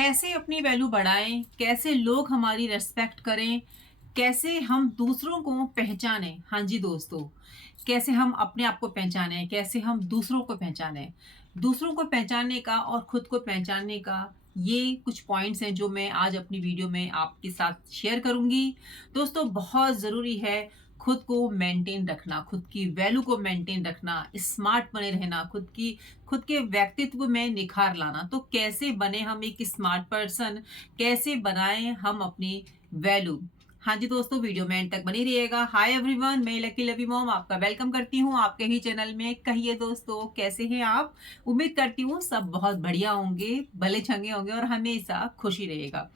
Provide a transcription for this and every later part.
कैसे अपनी वैल्यू बढ़ाएँ, कैसे लोग हमारी रिस्पेक्ट करें, कैसे हम दूसरों को पहचानें। हाँ जी दोस्तों, कैसे हम अपने आप को पहचानें, कैसे हम दूसरों को पहचानें। दूसरों को पहचानने का और खुद को पहचानने का ये कुछ पॉइंट्स हैं जो मैं आज अपनी वीडियो में आपके साथ शेयर करूँगी। दोस्तों बहुत ज़रूरी है खुद को मेंटेन रखना, खुद की वैल्यू को मेंटेन रखना, स्मार्ट बने रहना, खुद के व्यक्तित्व में निखार लाना। तो कैसे बने हम एक स्मार्ट पर्सन, कैसे बनाएँ हम अपनी वैल्यू। हाँ जी दोस्तों, वीडियो में एंड तक बनी रहिएगा। हाय एवरीवन, मैं लकी लवी मॉम आपका वेलकम करती हूँ आपके ही चैनल में। कहिए दोस्तों, कैसे हैं आप? उम्मीद करती हूँ सब बहुत बढ़िया होंगे, भले चंगे होंगे और हमेशा खुशी रहेगा।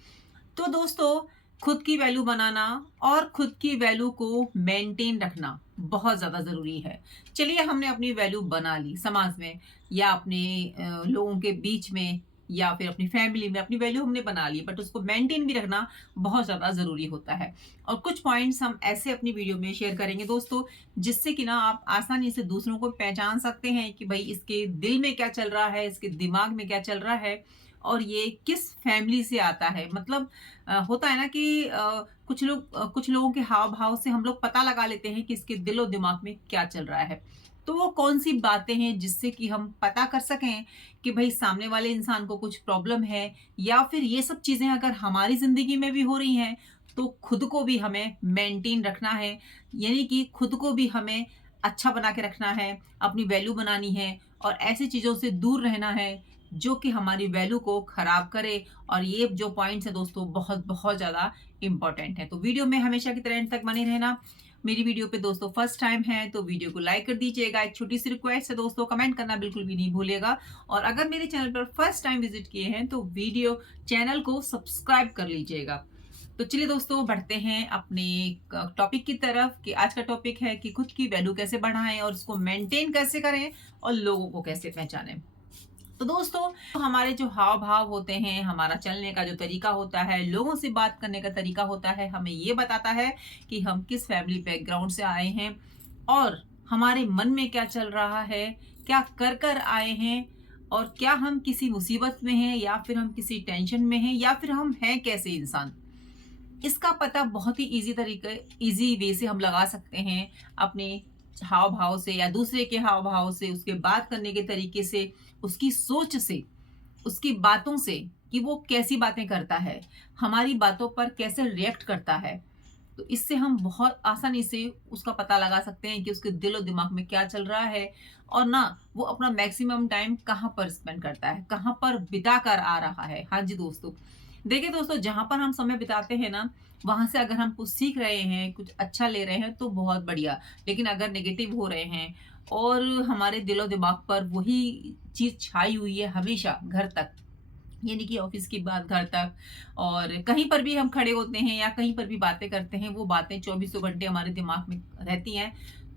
तो दोस्तों, खुद की वैल्यू बनाना और खुद की वैल्यू को मेंटेन रखना बहुत ज़्यादा ज़रूरी है। चलिए, हमने अपनी वैल्यू बना ली समाज में या अपने लोगों के बीच में या फिर अपनी फैमिली में अपनी वैल्यू हमने बना ली, बट उसको मेंटेन भी रखना बहुत ज़्यादा ज़रूरी होता है। और कुछ पॉइंट्स हम ऐसे अपनी वीडियो में शेयर करेंगे दोस्तों, जिससे कि ना आप आसानी से दूसरों को पहचान सकते हैं कि भाई इसके दिल में क्या चल रहा है, इसके दिमाग में क्या चल रहा है और ये किस फैमिली से आता है। मतलब होता है ना कि कुछ लोगों के हाव-भाव से हम लोग पता लगा लेते हैं कि इसके दिलो-दिमाग में क्या चल रहा है। तो वो कौन-सी बातें हैं जिससे कि हम पता कर सकें कि भई सामने वाले इंसान को कुछ प्रॉब्लम है, या फिर ये सब चीज़ें अगर हमारी ज़िंदगी में भी हो रही हैं, तो खुद को भी हमें मेंटेन रखना है। यानी कि खुद को भी हमें अच्छा बना के रखना है, अपनी वैल्यू बनानी है और ऐसी चीज़ों से दूर रहना है जो कि हमारी वैल्यू को खराब करे। और ये जो पॉइंट्स हैं दोस्तों, बहुत ज़्यादा इम्पोर्टेंट है। तो वीडियो में हमेशा की तरह एंड तक बने रहना। मेरी वीडियो पे दोस्तों फर्स्ट टाइम है तो वीडियो को लाइक कर दीजिएगा। एक छोटी-सी रिक्वेस्ट है दोस्तों, कमेंट करना बिल्कुल भी नहीं भूलिएगा। और अगर मेरे चैनल पर फर्स्ट टाइम विज़िट किए हैं तो चैनल को सब्सक्राइब कर लीजिएगा। तो चलिए दोस्तों, बढ़ते हैं अपने टॉपिक की तरफ कि आज का टॉपिक है कि खुद की वैल्यू कैसे बढ़ाएँ और उसको मेंटेन कैसे करें और लोगों को कैसे पहचानें। तो दोस्तों, हमारे जो हाव-भाव होते हैं, हमारा चलने का जो तरीका होता है, लोगों से बात करने का तरीका होता है, हमें ये बताता है कि हम किस फैमिली बैकग्राउंड से आए हैं और हमारे मन में क्या चल रहा है, क्या कर कर आए हैं और क्या हम किसी मुसीबत में हैं या फिर हम किसी टेंशन में हैं या फिर हम हैं कैसे इंसान। इसका पता बहुत ही ईज़ी वे से हम लगा सकते हैं अपने हाव-भाव से या दूसरे के हाव-भाव से, उसके बात करने के तरीके से, उसकी सोच से, उसकी बातों से कि वो कैसी बातें करता है, हमारी बातों पर कैसे रिएक्ट करता है। तो इससे हम बहुत आसानी से उसका पता लगा सकते हैं कि उसके दिलो-दिमाग में क्या चल रहा है और ना वो अपना मैक्सिमम टाइम कहाँ पर स्पेंड करता है, कहाँ पर बिता कर आ रहा है। हाँ जी दोस्तों। देखिए दोस्तों, जहाँ पर हम समय बिताते हैं ना, वहाँ से अगर हम कुछ सीख रहे हैं, कुछ अच्छा ले रहे हैं तो बहुत बढ़िया। लेकिन अगर नेगेटिव हो रहे हैं और हमारे दिलो-दिमाग पर वही चीज़ छाई हुई है हमेशा घर तक, यानी कि ऑफिस की बात घर तक, और कहीं पर भी हम खड़े होते हैं या कहीं पर भी बातें करते हैं, वो बातें चौबीसों घंटे हमारे दिमाग में रहती हैं,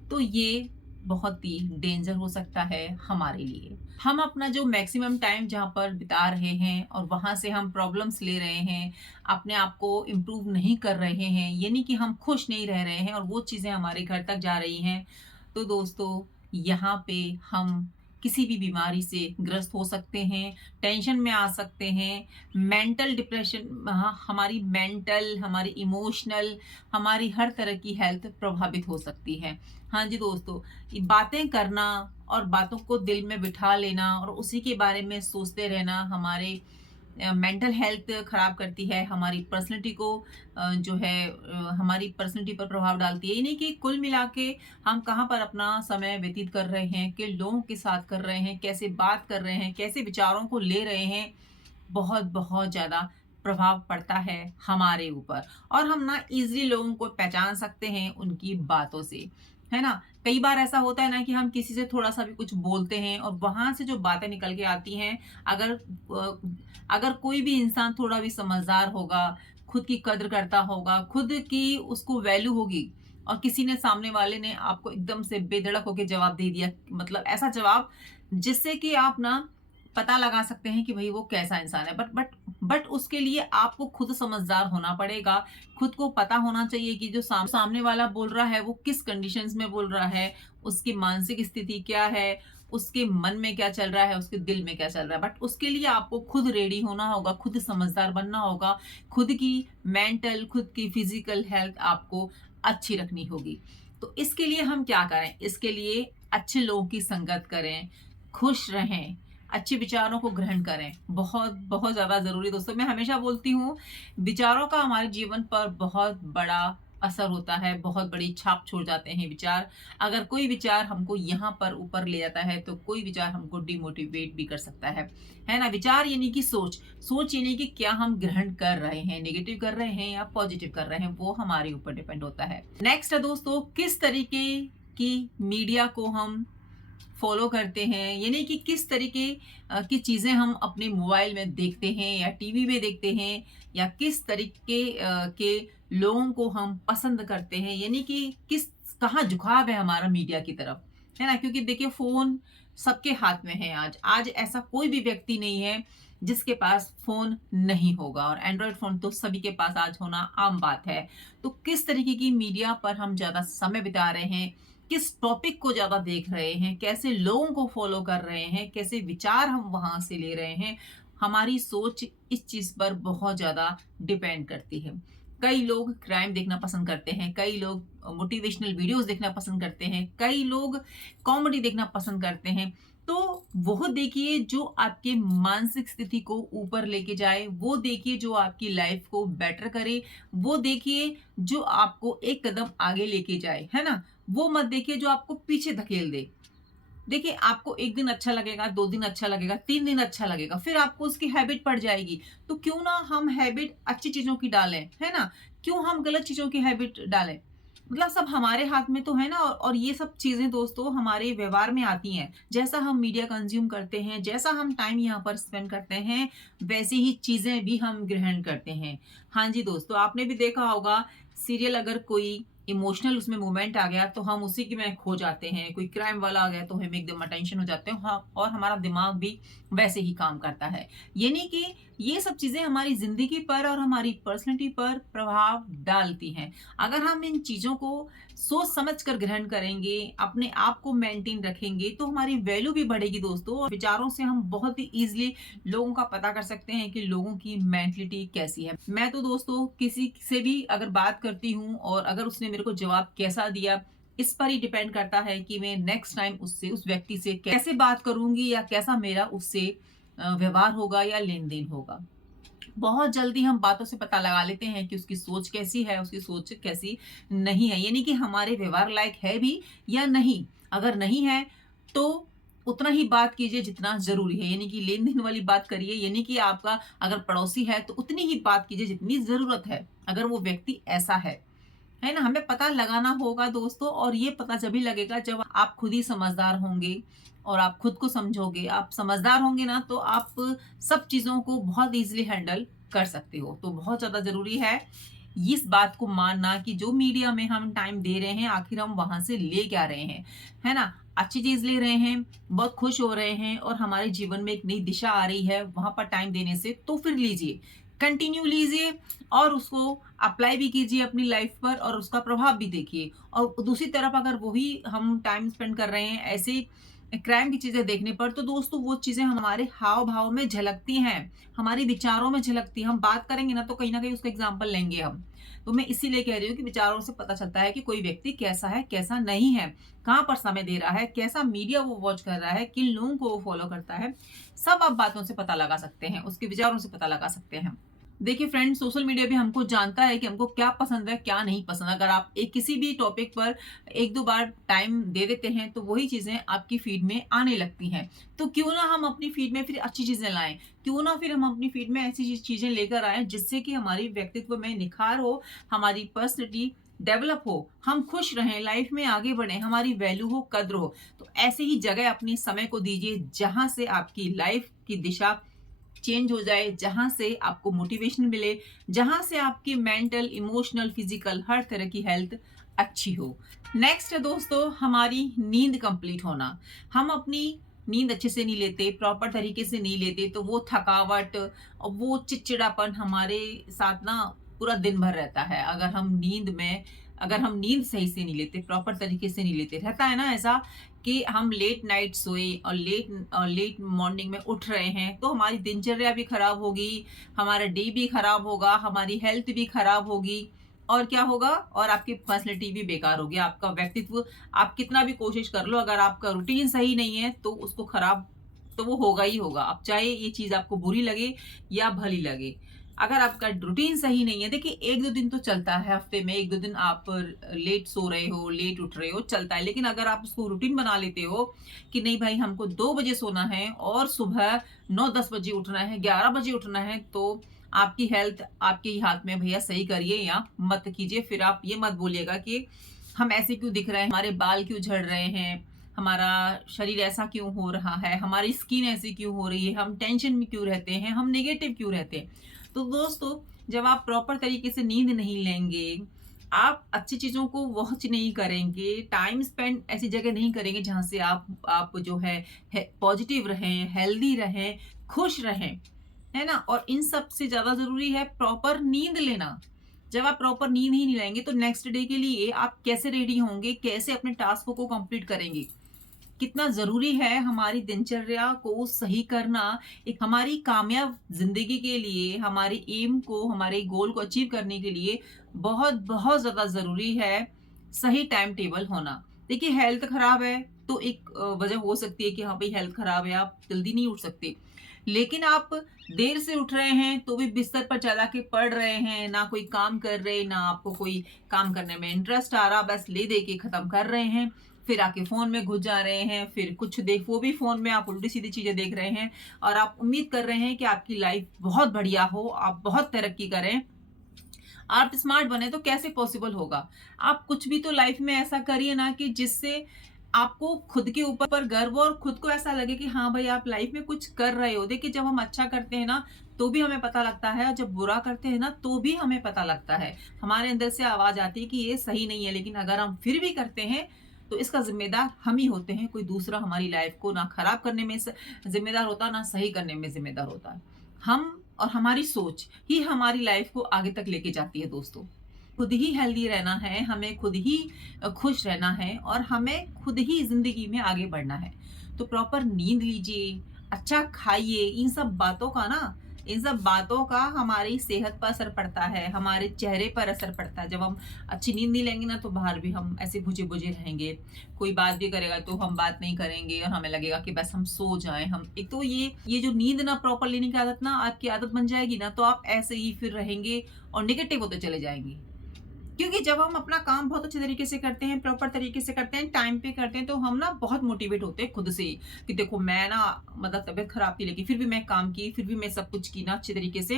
तो ये बहुत ही डेंजर हो सकता है हमारे लिए। हम अपना जो मैक्सिमम टाइम जहाँ पर बिता रहे हैं और वहाँ से हम प्रॉब्लम्स ले रहे हैं, अपने आप को इम्प्रूव नहीं कर रहे हैं, यानी कि हम खुश नहीं रह रहे हैं और वो चीज़ें हमारे घर तक जा रही हैं, तो दोस्तों यहाँ पे हम किसी भी बीमारी से ग्रस्त हो सकते हैं, टेंशन में आ सकते हैं, मेंटल डिप्रेशन, हमारी मेंटल, हमारी इमोशनल, हमारी हर तरह की हेल्थ प्रभावित हो सकती है। हाँ जी दोस्तों, ये बातें करना और बातों को दिल में बिठा लेना और उसी के बारे में सोचते रहना हमारे मेंटल हेल्थ खराब करती है, हमारी पर्सनैलिटी को जो है हमारी पर्सनैलिटी पर प्रभाव डालती है। यानी कि कुल मिला के हम कहाँ पर अपना समय व्यतीत कर रहे हैं, किन लोगों के साथ कर रहे हैं, कैसे बात कर रहे हैं, कैसे विचारों को ले रहे हैं, बहुत ज़्यादा प्रभाव पड़ता है हमारे ऊपर। और हम ना ईज़िली लोगों को पहचान सकते हैं उनकी बातों से, है ना? कई बार ऐसा होता है ना कि हम किसी से थोड़ा-सा भी कुछ बोलते हैं और वहाँ से जो बातें निकल के आती हैं, अगर अगर कोई भी इंसान थोड़ा भी समझदार होगा, खुद की कद्र करता होगा, खुद की उसको वैल्यू होगी और किसी ने सामने वाले ने आपको एकदम से बेधड़क होके जवाब दे दिया, मतलब ऐसा जवाब जिससे कि आप ना पता लगा सकते हैं कि भई वो कैसा इंसान है। बट उसके लिए आपको खुद समझदार होना पड़ेगा। खुद को पता होना चाहिए कि जो सामने वाला बोल रहा है वो किस कंडीशंस में बोल रहा है, उसकी मानसिक स्थिति क्या है, उसके मन में क्या चल रहा है, उसके दिल में क्या चल रहा है। बट उसके लिए आपको खुद रेडी होना होगा, खुद समझदार बनना होगा, खुद की मेंटल, खुद की फिजिकल हेल्थ आपको अच्छी रखनी होगी। तो इसके लिए हम क्या करें? इसके लिए अच्छे लोगों की संगत करें, खुश रहें, अच्छे विचारों को ग्रहण करें। बहुत, बहुत ज़्यादा ज़रूरी दोस्तों। मैं हमेशा बोलती हूँ, विचारों का हमारे जीवन पर बहुत बड़ा असर होता है, बहुत बड़ी छाप छोड़ जाते हैं विचार। अगर कोई विचार हमको यहाँ पर ऊपर ले जाता है, तो कोई विचार हमको डिमोटिवेट भी कर सकता है ना? विचार यानी कि सोच, सोच यानी कि क्या हम ग्रहण कर रहे हैं, नेगेटिव कर रहे हैं या पॉजिटिव कर रहे हैं, वो हमारे ऊपर डिपेंड होता है। नेक्स्ट है दोस्तों, किस तरीके की मीडिया को हम फॉलो करते हैं, यानी कि किस तरीके की चीज़ें हम अपने मोबाइल में देखते हैं या टीवी में देखते हैं, या किस तरीके के लोगों को हम पसंद करते हैं, यानी कि किस कहाँ झुकाव है हमारा मीडिया की तरफ, है ना? क्योंकि देखिए, फ़ोन सबके हाथ में है आज। आज ऐसा कोई भी व्यक्ति नहीं है जिसके पास फ़ोन नहीं होगा, और एंड्रॉयड फ़ोन तो सभी के पास आज होना आम बात है। तो किस तरीके की मीडिया पर हम ज़्यादा समय बिता रहे हैं, किस टॉपिक को ज़्यादा देख रहे हैं, कैसे लोगों को फॉलो कर रहे हैं, कैसे विचार हम वहाँ से ले रहे हैं, हमारी सोच इस चीज़ पर बहुत ज़्यादा डिपेंड करती है। कई लोग क्राइम देखना पसंद करते हैं, कई लोग मोटिवेशनल वीडियोज़ देखना पसंद करते हैं, कई लोग कॉमेडी देखना पसंद करते हैं। तो वो देखिए जो आपके मानसिक स्थिति को ऊपर लेके जाए, वो देखिए जो आपकी लाइफ़ को बेटर करे, वो देखिए जो आपको एक कदम आगे लेके जाए, है ना? वो मत देखिए जो आपको पीछे धकेल दे। देखिए, आपको 1 दिन अच्छा लगेगा, 2 दिन अच्छा लगेगा, 3 दिन अच्छा लगेगा, फिर आपको उसकी हैबिट पड़ जाएगी। तो क्यों ना हम हैबिट अच्छी चीज़ों की डालें, है ना? क्यों हम गलत चीज़ों की हैबिट डालें? मतलब सब हमारे हाथ में तो है ना, और ये सब चीज़ें दोस्तों हमारे व्यवहार में आती हैं। जैसा हम मीडिया कंज़्यूम करते हैं, जैसा हम टाइम यहाँ पर स्पेंड करते हैं, वैसी ही चीज़ें भी हम ग्रहण करते हैं। हाँ जी दोस्तों, आपने भी देखा होगा, सीरियल अगर कोई इमोशनल उसमें मोमेंट आ गया तो हम उसी के में खो जाते हैं, कोई क्राइम वाला आ गया तो हम एकदम अटेंशन हो जाते हैं, हाँ, और हमारा दिमाग भी वैसे ही काम करता है। यानी कि ये सब चीज़ें हमारी ज़िंदगी पर और हमारी पर्सनैलिटी पर प्रभाव डालती हैं। अगर हम इन चीज़ों को सोच समझ कर ग्रहण करेंगे, अपने आप को मेंटेन रखेंगे, तो हमारी वैल्यू भी बढ़ेगी दोस्तों, और विचारों से हम बहुत ही ईज़िली लोगों का पता कर सकते हैं कि लोगों की मेंटलिटी कैसी है। मैं तो दोस्तों किसी से भी अगर बात करती हूँ और अगर उसने मेरे को जवाब कैसा दिया, इस पर ही डिपेंड करता है कि मैं नेक्स्ट टाइम उससे, उस व्यक्ति से कैसे बात करूँगी, या कैसा मेरा उससे व्यवहार होगा या लेन-देन होगा। बहुत जल्दी हम बातों से पता लगा लेते हैं कि उसकी सोच कैसी है, उसकी सोच कैसी नहीं है। यानी कि हमारे व्यवहार लायक है भी या नहीं। अगर नहीं है, तो उतना ही बात कीजिए जितना ज़रूरी है। यानी कि लेन-देन वाली बात करिए, यानी कि आपका अगर पड़ोसी है, तो उतनी ही बात कीजिए जितनी ज़रूरत है, अगर वो व्यक्ति ऐसा है ना? हमें पता लगाना होगा दोस्तों, और ये पता जभी लगेगा जब आप खुद ही समझदार होंगे और आप खुद को समझोगे। आप समझदार होंगे ना, तो आप सब चीज़ों को बहुत ईज़िली हैंडल कर सकते हो। तो बहुत ज़्यादा ज़रूरी है इस बात को मानना कि जो मीडिया में हम टाइम दे रहे हैं, आखिर हम वहाँ से ले क्या रहे हैं, है ना? अच्छी चीज़ ले रहे हैं, बहुत खुश हो रहे हैं और हमारे जीवन में एक नई दिशा आ रही है वहाँ पर टाइम देने से, तो फिर लीजिए, कंटिन्यू लीजिए और उसको अप्लाई भी कीजिए अपनी लाइफ पर, और उसका प्रभाव भी देखिए। और दूसरी तरफ अगर वही हम टाइम स्पेंड कर रहे हैं ऐसे क्राइम की चीज़ें देखने पर, तो दोस्तों वो चीज़ें हमारे हाव-भाव में झलकती हैं, हमारे विचारों में झलकती हैं। हम बात करेंगे ना, तो कहीं न कहीं उसका एग्ज़ाम्पल लेंगे हम। तो मैं इसीलिए कह रही हूँ कि विचारों से पता चलता है कि कोई व्यक्ति कैसा है, कैसा नहीं है, कहाँ पर समय दे रहा है, कैसा मीडिया वो वॉच कर रहा है, किन लोगों को वो फॉलो करता है। सब आप बातों से पता लगा सकते हैं, उसके विचारों से पता लगा सकते हैं। देखिए फ्रेंड्स, सोशल मीडिया भी हमको जानता है कि हमको क्या पसंद है, क्या नहीं पसंद। अगर आप एक किसी भी टॉपिक पर 1-2 बार टाइम दे देते हैं, तो वही चीज़ें आपकी फीड में आने लगती हैं। तो क्यों ना हम अपनी फीड में फिर अच्छी चीज़ें लाएँ? क्यों ना फिर हम अपनी फीड में ऐसी चीज़ें लेकर आएँ जिससे कि हमारी व्यक्तित्व में निखार हो, हमारी पर्सनैलिटी डेवलप हो, हम खुश रहें, लाइफ में आगे बढ़ें, हमारी वैल्यू हो, कद्र हो। तो ऐसे ही जगह अपने समय को दीजिए जहाँ से आपकी लाइफ की दिशा चेंज हो जाए, जहाँ से आपको मोटिवेशन मिले, जहाँ से आपकी मेंटल, इमोशनल, फिजिकल हर तरह की हेल्थ अच्छी हो। नेक्स्ट है दोस्तों हमारी नींद कंप्लीट होना। हम अपनी नींद अच्छे से नहीं लेते, प्रॉपर तरीके से नहीं लेते, तो वो थकावट और वो चिड़चिड़ापन हमारे साथ ना पूरा दिन भर रहता है। अगर हम नींद में अगर हम नींद सही से नहीं लेते, प्रॉपर तरीके से नहीं लेते, रहता है ना ऐसा कि हम लेट नाइट सोए और लेट मॉर्निंग में उठ रहे हैं, तो हमारी दिनचर्या भी खराब होगी, हमारा डे भी खराब होगा, हमारी हेल्थ भी खराब होगी और क्या होगा, और आपकी पर्सनैलिटी भी बेकार होगी, आपका व्यक्तित्व। आप कितना भी कोशिश कर लो, अगर आपका रूटीन सही नहीं है तो उसको खराब तो वो होगा ही होगा। अब चाहे ये चीज़ आपको बुरी लगे या भली लगे, अगर आपका रूटीन सही नहीं है, देखिए 1-2 दिन तो चलता है, हफ्ते में 1-2 दिन आप लेट सो रहे हो, लेट उठ रहे हो, चलता है। लेकिन अगर आप उसको रूटीन बना लेते हो कि नहीं भाई हमको 2 बजे सोना है और सुबह 9-10 बजे उठना है, 11 बजे उठना है, तो आपकी हेल्थ आपके ही हाथ में, भैया सही करिए या मत कीजिए। फिर आप ये मत बोलिएगा कि हम ऐसे क्यों दिख रहे हैं, हमारे बाल क्यों झड़ रहे हैं, हमारा शरीर ऐसा क्यों हो रहा है, हमारी स्किन ऐसी क्यों हो रही है, हम टेंशन में क्यों रहते हैं, हम नेगेटिव क्यों रहते हैं। तो दोस्तों, जब आप प्रॉपर तरीके से नींद नहीं लेंगे, आप अच्छी चीज़ों को वॉच नहीं करेंगे, टाइम स्पेंड ऐसी जगह नहीं करेंगे जहाँ से आप जो है पॉजिटिव रहें, हेल्दी रहें, खुश रहें, है ना? और इन सब से ज़्यादा ज़रूरी है प्रॉपर नींद लेना। जब आप प्रॉपर नींद ही नहीं लेंगे तो नेक्स्ट डे के लिए आप कैसे रेडी होंगे, कैसे अपने टास्क को कंप्लीट करेंगे? कितना ज़रूरी है हमारी दिनचर्या को सही करना, एक हमारी कामयाब ज़िंदगी के लिए, हमारे एम को, हमारे गोल को अचीव करने के लिए बहुत ज़्यादा ज़रूरी है सही टाइम टेबल होना। देखिए हेल्थ खराब है तो एक वजह हो सकती है कि हाँ भाई हेल्थ खराब है, आप जल्दी नहीं उठ सकते। लेकिन आप देर से उठ रहे हैं तो भी बिस्तर पर चला के पड़ रहे हैं, ना कोई काम कर रहे, ना आपको कोई काम करने में इंटरेस्ट आ रहा, बस ले दे के खत्म कर रहे हैं। फिर आके फ़ोन में घुस जा रहे हैं, फिर कुछ देख वो भी फ़ोन में आप उल्टी-सीधी चीज़ें देख रहे हैं और आप उम्मीद कर रहे हैं कि आपकी लाइफ़ बहुत बढ़िया हो, आप बहुत तरक्की करें, आप स्मार्ट बने, तो कैसे पॉसिबल होगा? आप कुछ भी तो लाइफ़ में ऐसा करिए ना कि जिससे आपको खुद के ऊपर गर्व और खुद को ऐसा लगे कि हाँ भाई आप लाइफ़ में कुछ कर रहे हो। देखिए जब हम अच्छा करते हैं ना, तो भी हमें पता लगता है और जब बुरा करते हैं ना, तो भी हमें पता लगता है। हमारे अंदर से आवाज़ आती है कि ये सही नहीं है, लेकिन अगर हम फिर भी करते हैं तो इसका ज़िम्मेदार हम ही होते हैं, कोई दूसरा हमारी लाइफ़ को ना खराब करने में ज़िम्मेदार होता, ना सही करने में ज़िम्मेदार होता है। हम और हमारी सोच ही हमारी लाइफ़ को आगे तक लेके जाती है दोस्तों। खुद ही हेल्दी रहना है, हमें खुद ही खुश रहना है और हमें खुद ही ज़िंदगी में आगे बढ़ना है। तो प्रॉपर नींद लीजिए, अच्छा खाइए, इन सब बातों का हमारी सेहत पर असर पड़ता है, हमारे चेहरे पर असर पड़ता है। जब हम अच्छी नींद नहीं लेंगे ना, तो बाहर भी हम ऐसे बुझे-बुझे रहेंगे। कोई बात भी करेगा तो हम बात नहीं करेंगे और हमें लगेगा कि बस हम सो जाएँ। हम एक तो ये जो नींद ना प्रॉपर लेने की आदत ना आपकी आदत बन जाएगी ना, तो आप ऐसे ही फिर रहेंगे और नेगेटिव होते चले जाएँगे। क्योंकि जब हम अपना काम बहुत अच्छे तरीके से करते हैं, प्रॉपर तरीके से करते हैं, टाइम पे करते हैं, तो हम ना बहुत मोटिवेट होते हैं खुद से ही कि देखो मैं ना, मतलब तबीयत खराब थी लेकिन फिर भी मैं काम की, फिर भी मैं सब कुछ की ना अच्छे तरीके से,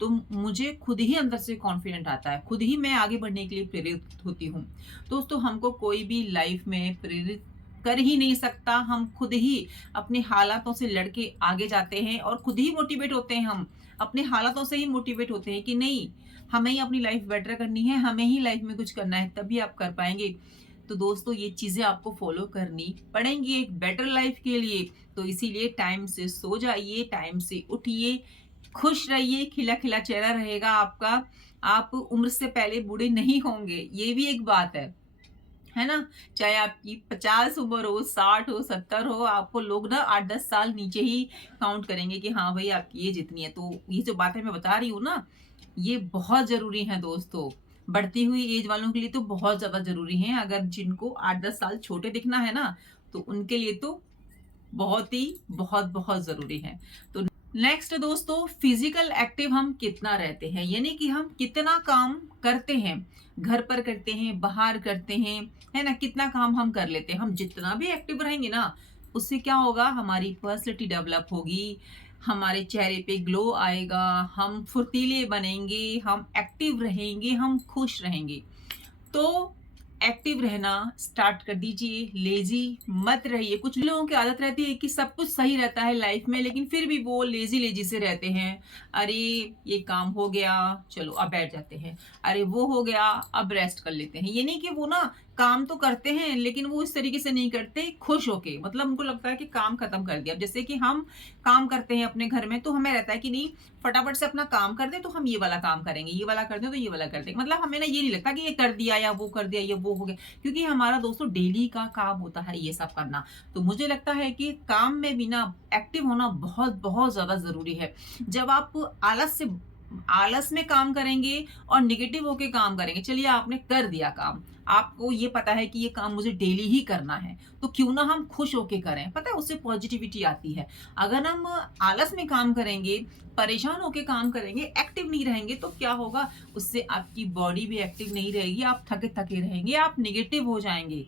तो मुझे खुद ही अंदर से कॉन्फिडेंट आता है, खुद ही मैं आगे बढ़ने के लिए प्रेरित होती हूँ। दोस्तों हमको कोई भी लाइफ में प्रेरित कर ही नहीं सकता, हम खुद ही अपने हालातों से लड़के आगे जाते हैं और खुद ही मोटिवेट होते हैं, हम अपने हालातों से ही मोटिवेट होते हैं कि नहीं, हमें ही अपनी लाइफ बेटर करनी है, हमें ही लाइफ में कुछ करना है, तभी आप कर पाएँगे। तो दोस्तों ये चीज़ें आपको फ़ॉलो करनी पड़ेंगी एक बेटर लाइफ के लिए। तो इसीलिए टाइम से सो जाइए, टाइम से उठिए, खुश रहिए, खिला-खिला चेहरा रहेगा आपका। आप उम्र से पहले बूढ़े नहीं होंगे, ये भी एक बात है ना? चाहे आपकी 50 उम्र हो, 60 हो, 70 हो, आपको लोग ना 8-10 साल नीचे ही काउंट करेंगे कि हाँ भाई आपकी एज इतनी है। तो ये जो बातें मैं बता रही हूँ ना, ये बहुत ज़रूरी है दोस्तों। बढ़ती हुई एज वालों के लिए तो बहुत ज़्यादा ज़रूरी है। अगर जिनको 8-10 साल छोटे दिखना है ना, तो उनके लिए तो बहुत ज़रूरी है। तो नेक्स्ट दोस्तों, फिजिकल एक्टिव हम कितना रहते हैं, यानी कि हम कितना काम करते हैं, घर पर करते हैं, बाहर करते हैं, है ना? कितना काम हम कर लेते हैं। हम जितना भी एक्टिव रहेंगे ना, उससे क्या होगा, हमारी पर्सनैलिटी डेवलप होगी, हमारे चेहरे पे ग्लो आएगा, हम फुर्तीले बनेंगे, हम एक्टिव रहेंगे, हम खुश रहेंगे। तो एक्टिव रहना स्टार्ट कर दीजिए, लेज़ी मत रहिए। कुछ लोगों की आदत रहती है कि सब कुछ सही रहता है लाइफ में, लेकिन फिर भी वो लेज़ी-लेज़ी से रहते हैं। अरे! ये काम हो गया, चलो अब बैठ जाते हैं। अरे वो हो गया, अब रेस्ट कर लेते हैं। ये नहीं कि वो ना काम तो करते हैं लेकिन वो इस तरीके से नहीं करते खुश होके, मतलब उनको लगता है कि काम खत्म कर दिया। अब जैसे कि हम काम करते हैं अपने घर में, तो हमें रहता है कि नहीं, फटाफट से अपना काम कर दे तो हम ये वाला काम करेंगे, ये वाला कर दे तो ये वाला कर देंगे। मतलब हमें ना ये नहीं लगता कि ये कर दिया या वो कर दिया या वो हो गया, क्योंकि हमारा दोस्तों डेली का काम होता है ये सब करना। तो मुझे लगता है कि काम में भी ना एक्टिव होना बहुत बहुत ज्यादा जरूरी है। जब आप आलस में काम करेंगे और निगेटिव होके काम करेंगे, चलिए आपने कर दिया काम, आपको ये पता है कि ये काम मुझे डेली ही करना है, तो क्यों ना हम खुश होके करें, पता है उससे पॉजिटिविटी आती है। अगर हम आलस में काम करेंगे, परेशान होके काम करेंगे, एक्टिव नहीं रहेंगे, तो क्या होगा, उससे आपकी बॉडी भी एक्टिव नहीं रहेगी, आप थके थके रहेंगे, आप निगेटिव हो जाएंगे।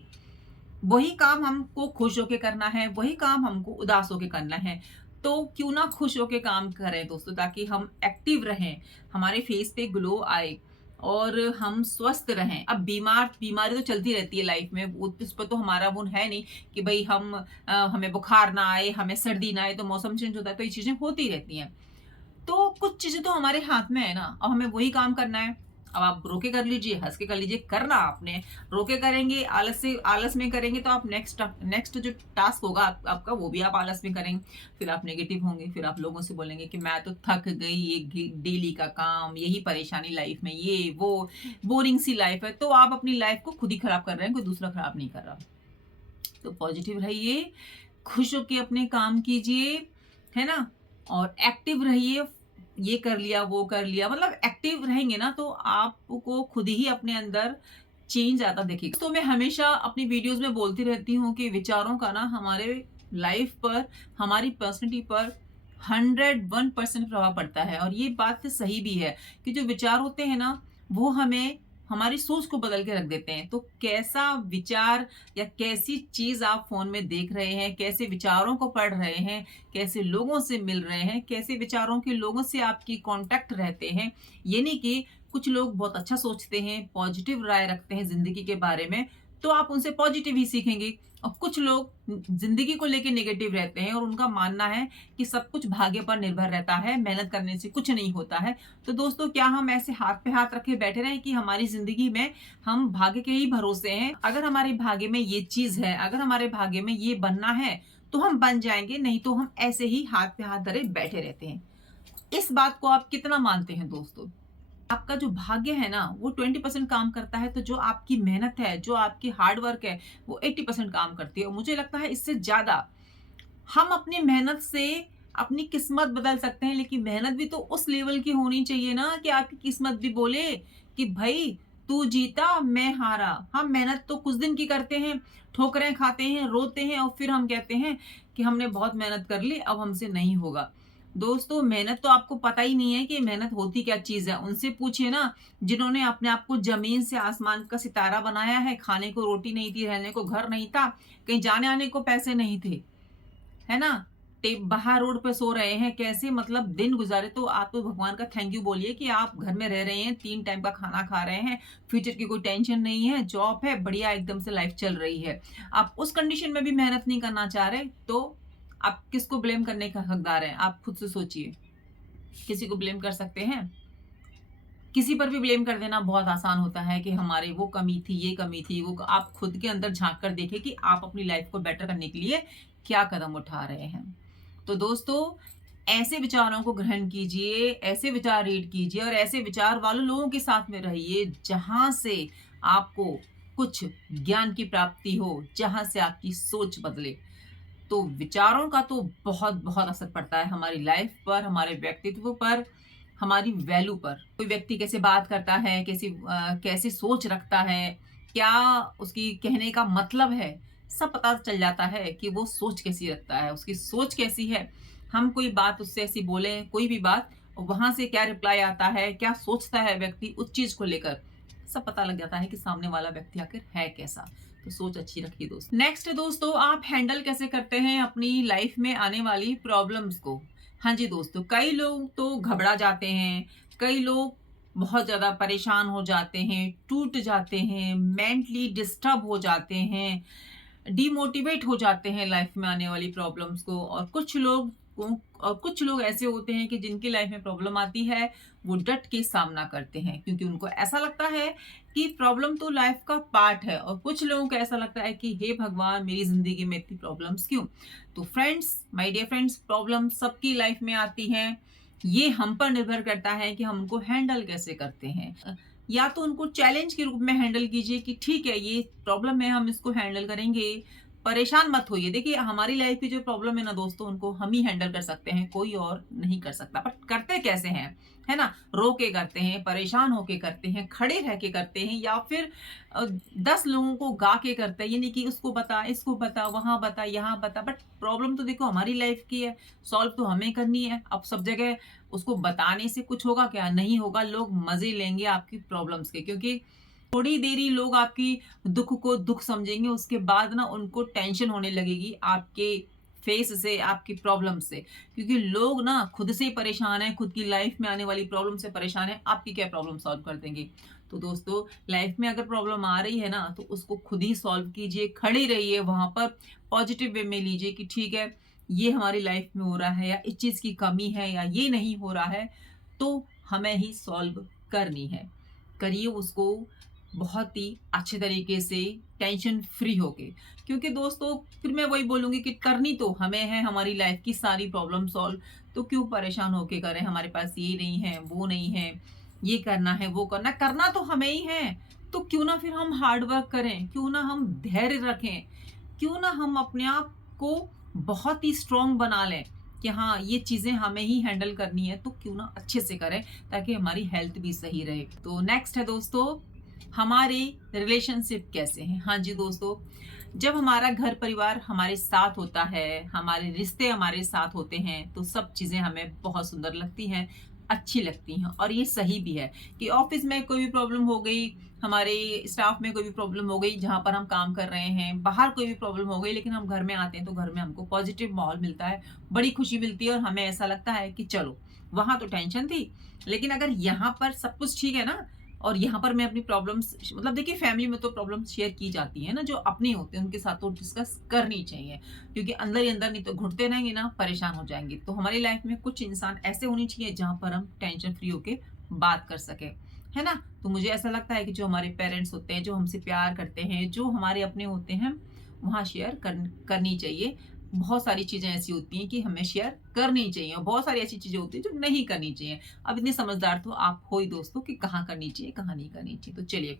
वही काम हमको खुश होके करना है, वही काम हमको उदास होके करना है। तो क्यों ना खुश होके काम करें दोस्तों, ताकि हम एक्टिव रहें, हमारे फेस पे ग्लो आए और हम स्वस्थ रहें। अब बीमारी तो चलती रहती है लाइफ में, उस पर तो हमारा वो है नहीं कि भाई हमें बुखार ना आए, हमें सर्दी ना आए, तो मौसम चेंज होता है तो ये चीजें होती रहती हैं। तो कुछ चीजें तो हमारे हाथ में है ना, अब हमें वही काम करना है। अब आप रो के कर लीजिए, हंस के कर लीजिए, करना आपने। रो के करेंगे, आलस में करेंगे, तो आप नेक्स्ट जो टास्क होगा आपका, वो भी आप आलस में करेंगे, फिर आप नेगेटिव होंगे, फिर आप लोगों से बोलेंगे कि मैं तो थक गई, ये डेली का काम, यही परेशानी लाइफ में, ये वो बोरिंग सी लाइफ है। तो आप अपनी लाइफ को खुद ही खराब कर रहे हैं, कोई दूसरा खराब नहीं कर रहा। तो पॉजिटिव रहिए, खुश होके अपने काम कीजिए, है ना, और एक्टिव रहिए। ये कर लिया, वो कर लिया, मतलब एक्टिव रहेंगे ना तो आपको खुद ही अपने अंदर चेंज आता दिखेगा। तो मैं हमेशा अपनी वीडियोस में बोलती रहती हूँ कि विचारों का ना हमारे लाइफ पर, हमारी पर्सनैलिटी पर 101% प्रभाव पड़ता है। और ये बात तो सही भी है कि जो विचार होते हैं ना, वो हमें हमारी सोच को बदल के रख देते हैं। तो कैसा विचार या कैसी चीज आप फोन में देख रहे हैं, कैसे विचारों को पढ़ रहे हैं, कैसे लोगों से मिल रहे हैं, कैसे विचारों के लोगों से आपकी कांटेक्ट रहते हैं। ये नहीं कि कुछ लोग बहुत अच्छा सोचते हैं, पॉजिटिव राय रखते हैं जिंदगी के बारे में, तो आप उनसे पॉजिटिव ही सीखेंगे। और कुछ लोग जिंदगी को लेके नेगेटिव रहते हैं और उनका मानना है कि सब कुछ भाग्य पर निर्भर रहता है, मेहनत करने से कुछ नहीं होता है। तो दोस्तों, क्या हम ऐसे हाथ पे हाथ रखे बैठे रहें कि हमारी जिंदगी में हम भाग्य के ही भरोसे हैं? अगर हमारे भाग्य में ये चीज है, अगर हमारे भाग्य में ये बनना है, तो हम बन जाएंगे, नहीं तो हम ऐसे ही हाथ पे हाथ धरे बैठे रहते हैं। इस बात को आप कितना मानते हैं दोस्तों? आपका जो भाग्य है ना, वो 20% काम करता है, तो जो आपकी मेहनत है, जो आपकी हार्ड वर्क है, वो 80% काम करती है। और मुझे लगता है इससे ज्यादा हम अपनी मेहनत से अपनी किस्मत बदल सकते हैं। लेकिन मेहनत भी तो उस लेवल की होनी चाहिए ना कि आपकी किस्मत भी बोले कि भाई तू जीता, मैं हारा। हम मेहनत तो कुछ दिन की करते हैं, ठोकरें खाते हैं, रोते हैं, और फिर हम कहते हैं कि हमने बहुत मेहनत कर ली, अब हमसे नहीं होगा। दोस्तों, मेहनत तो आपको पता ही नहीं है कि मेहनत होती क्या चीज है। उनसे पूछिए ना जिन्होंने अपने आप को जमीन से आसमान का सितारा बनाया है। खाने को रोटी नहीं थी, रहने को घर नहीं था, कहीं जाने आने को पैसे नहीं थे, है ना, टेप बाहर रोड पे सो रहे हैं, कैसे मतलब दिन गुजारे। तो आप तो भगवान का थैंक यू बोलिए कि आप घर में रह रहे हैं, 3 टाइम का खाना खा रहे हैं, फ्यूचर की कोई टेंशन नहीं है, जॉब है, बढ़िया एकदम से लाइफ चल रही है। आप उस कंडीशन में भी मेहनत नहीं करना चाह रहे, तो आप किसको ब्लेम करने का हकदार हैं? आप खुद से सोचिए। किसी को ब्लेम कर सकते हैं? किसी पर भी ब्लेम कर देना बहुत आसान होता है कि हमारे वो कमी थी, ये कमी थी, वो। आप खुद के अंदर झांक कर देखिए कि आप अपनी लाइफ को बेटर करने के लिए क्या कदम उठा रहे हैं। तो दोस्तों, ऐसे विचारों को ग्रहण कीजिए, ऐसे विचार रीड कीजिए और ऐसे विचार वाले लोगों के साथ में रहिए जहां से आपको कुछ ज्ञान की प्राप्ति हो, जहां से आपकी सोच बदले। तो विचारों का तो बहुत बहुत असर पड़ता है हमारी लाइफ पर, हमारे व्यक्तित्व पर, हमारी वैल्यू पर। कोई व्यक्ति कैसे बात करता है, कैसी सोच रखता है, क्या उसकी कहने का मतलब है, सब पता चल जाता है कि वो सोच कैसी रखता है, उसकी सोच कैसी है। हम कोई बात उससे ऐसी बोले, कोई भी बात, वहां से क्या रिप्लाई आता है, क्या सोचता है व्यक्ति उस चीज को लेकर, सब पता लग जाता है कि सामने वाला व्यक्ति आखिर है कैसा। तो सोच अच्छी रखिए दोस्त। नेक्स्ट दोस्तों, आप हैंडल कैसे करते हैं अपनी लाइफ में आने वाली प्रॉब्लम्स को? हाँ जी दोस्तों, कई लोग तो घबरा जाते हैं, कई लोग बहुत ज्यादा परेशान हो जाते हैं, टूट जाते हैं, मेंटली डिस्टर्ब हो जाते हैं, डिमोटिवेट हो जाते हैं लाइफ में आने वाली प्रॉब्लम्स को। और कुछ लोग और कुछ लोग ऐसे होते हैं कि जिनकी लाइफ में प्रॉब्लम आती है, वो डट के सामना करते हैं क्योंकि उनको ऐसा लगता है कि प्रॉब्लम तो लाइफ का पार्ट है, और कुछ लोगों को ऐसा लगता है कि हे भगवान, मेरी ज़िंदगी में इतनी प्रॉब्लम्स क्यों? तो friends, my dear friends, problem सबकी लाइफ में आती हैं। ये हम पर निर्भर करता है कि हम उनको हैंडल कैसे करते हैं। या तो उनको चैलेंज के रूप में हैंडल कीजिए कि ठीक है, ये प्रॉब्लम है, हम इसको हैंडल करेंगे, परेशान मत होइए। देखिए, हमारी लाइफ की जो प्रॉब्लम है ना दोस्तों, उनको हम ही हैंडल कर सकते हैं, कोई और नहीं कर सकता। बट करते कैसे हैं, है ना? रो के करते हैं, परेशान होके करते हैं, खड़े रह के करते हैं, या फिर 10 लोगों को गा के करते हैं। ये नहीं कि उसको बता, इसको बता, वहाँ बता, यहाँ बता। बट प्रॉब्लम तो देखो हमारी लाइफ की है, सॉल्व तो हमें करनी है। अब सब जगह उसको बताने से कुछ होगा क्या? नहीं होगा। लोग मज़े लेंगे आपकी प्रॉब्लम्स के, क्योंकि थोड़ी देरी लोग आपकी दुःख को दुःख समझेंगे, उसके बाद ना उनको टेंशन होने लगेगी आपके फेस से, आपकी प्रॉब्लम से। क्योंकि लोग ना खुद से ही परेशान हैं, खुद की लाइफ में आने वाली प्रॉब्लम से परेशान हैं, आपकी क्या प्रॉब्लम सॉल्व कर देंगे? तो दोस्तों, लाइफ में अगर प्रॉब्लम आ रही है ना, तो उसको खुद ही सॉल्व कीजिए, खड़े रहिए वहाँ पर, पॉजिटिव वे में लीजिए कि ठीक है, ये हमारी लाइफ में हो रहा है, या इस चीज़ की कमी है, या ये नहीं हो रहा है, तो हमें ही सॉल्व करनी है। करिए उसको बहुत ही अच्छे तरीके से, टेंशन फ्री होके। क्योंकि दोस्तों, फिर मैं वही बोलूँगी कि करनी तो हमें है हमारी लाइफ की सारी प्रॉब्लम सॉल्व, तो क्यों परेशान होके करें? हमारे पास ये नहीं है, वो नहीं है, ये करना है, वो करना तो हमें ही है। तो क्यों ना फिर हम हार्ड वर्क करें, क्यों ना हम धैर्य रखें, क्यों ना हम अपने आप को बहुत ही स्ट्रॉन्ग बना लें कि हाँ, ये चीज़ें हमें ही हैंडल करनी है, तो क्यों ना अच्छे से करें, ताकि हमारी हेल्थ भी सही रहे। तो नेक्स्ट है दोस्तों, हमारे रिलेशनशिप कैसे हैं? हाँ जी दोस्तों, जब हमारा घर परिवार हमारे साथ होता है, हमारे रिश्ते हमारे साथ होते हैं, तो सब चीज़ें हमें बहुत सुंदर लगती हैं, अच्छी लगती हैं। और ये सही भी है कि ऑफिस में कोई भी प्रॉब्लम हो गई, हमारे स्टाफ में कोई भी प्रॉब्लम हो गई जहाँ पर हम काम कर रहे हैं, बाहर कोई भी प्रॉब्लम हो गई, लेकिन हम घर में आते हैं तो घर में हमको पॉजिटिव माहौल मिलता है, बड़ी खुशी मिलती है, और हमें ऐसा लगता है कि चलो, वहाँ तो टेंशन थी, लेकिन अगर यहाँ पर सब कुछ ठीक है ना, और यहाँ पर मैं अपनी प्रॉब्लम्स, मतलब देखिए, फैमिली में तो प्रॉब्लम्स शेयर की जाती है ना, जो अपने होते हैं उनके साथ तो डिस्कस करनी चाहिए, क्योंकि अंदर ही अंदर नहीं तो घुटते रहेंगे ना, परेशान हो जाएंगे। तो हमारी लाइफ में कुछ इंसान ऐसे होने चाहिए जहाँ पर हम टेंशन फ्री होके बात कर सके, है ना? तो मुझे ऐसा लगता है कि जो हमारे पेरेंट्स होते हैं, जो हमसे प्यार करते हैं, जो हमारे अपने होते हैं, वहाँ शेयर करनी चाहिए। बहुत सारी चीज़ें ऐसी होती हैं कि हमें शेयर करनी चाहिए, और बहुत सारी ऐसी चीज़ें होती हैं जो नहीं करनी चाहिए। अब इतने समझदार तो आप हो ही दोस्तों कि कहाँ करनी चाहिए, कहाँ नहीं करनी चाहिए। तो चलिए,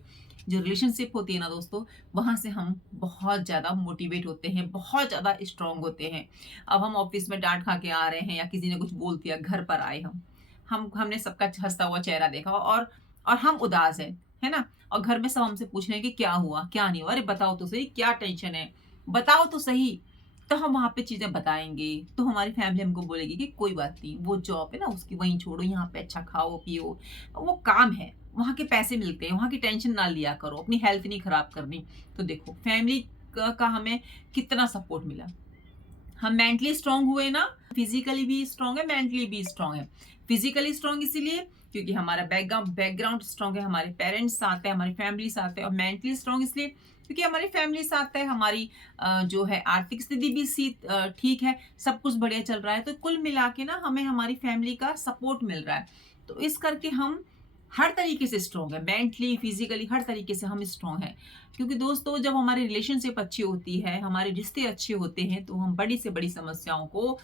जो रिलेशनशिप होती है ना दोस्तों, वहाँ से हम बहुत ज़्यादा मोटिवेट होते हैं, बहुत ज़्यादा स्ट्रॉन्ग होते हैं। अब हम ऑफिस में डाँट खा के आ रहे हैं, या किसी ने कुछ बोल दिया, घर पर आए हमने सबका हँसता हुआ चेहरा देखा, और हम उदास हैं, है ना? और घर में सब हमसे पूछ रहे हैं कि क्या हुआ, क्या नहीं हुआ? अरे बताओ तो सही, क्या टेंशन है? बताओ तो सही। तो हम वहाँ पे चीज़ें बताएँगे, तो हमारी फैमिली हमको बोलेगी कि कोई बात नहीं, वो जॉब है ना उसकी, वहीं छोड़ो, यहाँ पे अच्छा खाओ-पियो, वो काम है, वहाँ के पैसे मिलते हैं, वहाँ की टेंशन ना लिया करो, अपनी हेल्थ नहीं खराब करनी। तो देखो, फैमिली का हमें कितना सपोर्ट मिला। हम मेंटली स्ट्रांग हुए ना, फिजिकली भी स्ट्रांग है, मेंटली भी स्ट्रांग है। फिजिकली स्ट्रांग इसीलिए क्योंकि हमारा बैकग्राउंड स्ट्रांग है, हमारे पेरेंट्स साथ है, हमारी फैमिली साथ है। और मेंटली स्ट्रांग इसलिए क्योंकि हमारी फैमिली साथ है, हमारी जो है आर्थिक स्थिति भी ठीक है, सब कुछ बढ़िया चल रहा है। तो कुल मिला के ना हमें हमारी फैमिली का सपोर्ट मिल रहा है, तो इस करके हम हर तरीके से स्ट्रांग है, मेंटली, फिजिकली, हर तरीके से हम स्ट्रांग हैं। क्योंकि दोस्तों, जब हमारी रिलेशनशिप अच्छी होती है, हमारे रिश्ते अच्छे होते हैं, तो हम बड़ी से बड़ी समस्याओं को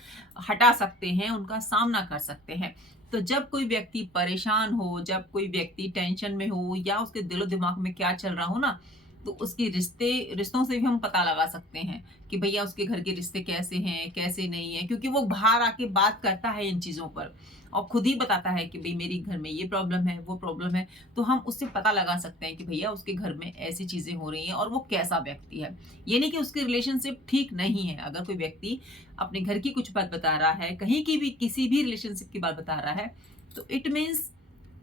हटा सकते हैं, उनका सामना कर सकते हैं। तो जब कोई व्यक्ति परेशान हो, जब कोई व्यक्ति टेंशन में हो, या उसके दिलो दिमाग में क्या चल रहा हो ना, तो उसके रिश्तों से भी हम पता लगा सकते हैं कि भैया उसके घर के रिश्ते कैसे हैं, कैसे नहीं है, क्योंकि वो बाहर आके बात करता है इन चीज़ों पर, और खुद ही बताता है कि भई मेरी घर में ये प्रॉब्लम है, वो प्रॉब्लम है। तो हम उससे पता लगा सकते हैं कि भैया उसके घर में ऐसी चीज़ें हो रही हैं, और वो कैसा व्यक्ति है। ये नहीं कि उसकी रिलेशनशिप ठीक नहीं है। अगर कोई व्यक्ति अपने घर की कुछ बात बता रहा है, कहीं की भी किसी भी रिलेशनशिप की बात बता रहा है, तो इट मीन्स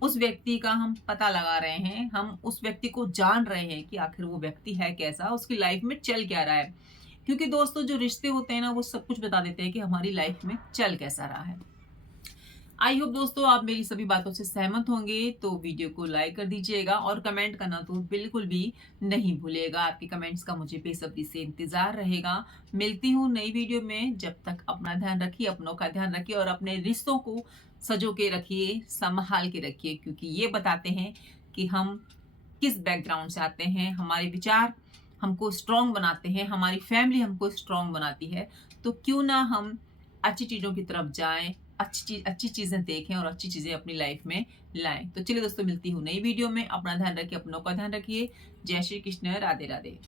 उस व्यक्ति का हम पता लगा रहे हैं, हम उस व्यक्ति को जान रहे हैं कि आखिर वो व्यक्ति है कैसा, उसकी लाइफ में चल क्या रहा है। क्योंकि दोस्तों, जो रिश्ते होते हैं ना, वो सब कुछ बता देते हैं कि हमारी लाइफ में चल कैसा रहा है। आई होप दोस्तों आप मेरी सभी बातों से सहमत होंगे, तो वीडियो को लाइक कर दीजिएगा और कमेंट करना तो बिल्कुल भी नहीं भूलिएगा। आपके कमेंट्स का मुझे बेसब्री से इंतजार रहेगा। मिलती हूँ नई वीडियो में। जब तक अपना ध्यान रखिए, अपनों का ध्यान रखिए और अपने रिश्तों को सजो के रखिए, संभाल के रखिए, क्योंकि ये बताते हैं कि हम किस बैकग्राउंड से आते हैं। हमारे विचार हमको स्ट्रांग बनाते हैं, हमारी फैमिली हमको स्ट्रांग बनाती है। तो क्यों ना हम अच्छी चीज़ों की तरफ जाएं, अच्छी चीज़ें देखें और अच्छी चीज़ें अपनी लाइफ में लाएं। तो चलिए दोस्तों, मिलती हूँ नई वीडियो में। अपना ध्यान रखिए, अपनों का ध्यान रखिए। जय श्री कृष्ण, राधे राधे।